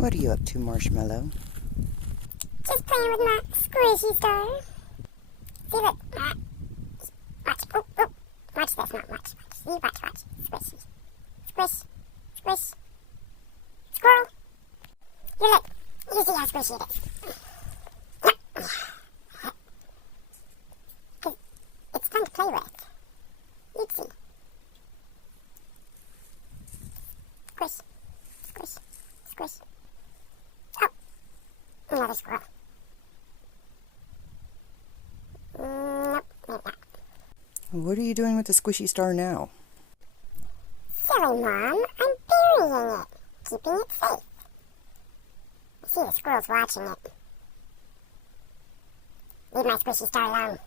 What are you up to, Marshmallow? Just playing with my squishy star. See, look. Watch. Oh, oh. Watch this. Not watch. See, watch. Squish. Squish. Squish. Squirrel. You look. You see how squishy it is. It's fun to play with. You'd see. Squish. Squish. Squish. Oh. Another squirrel. Nope, maybe not. What are you doing with the squishy star now? Silly, Mom. I'm burying it. Keeping it safe. I see the squirrels watching it. Leave my squishy star alone.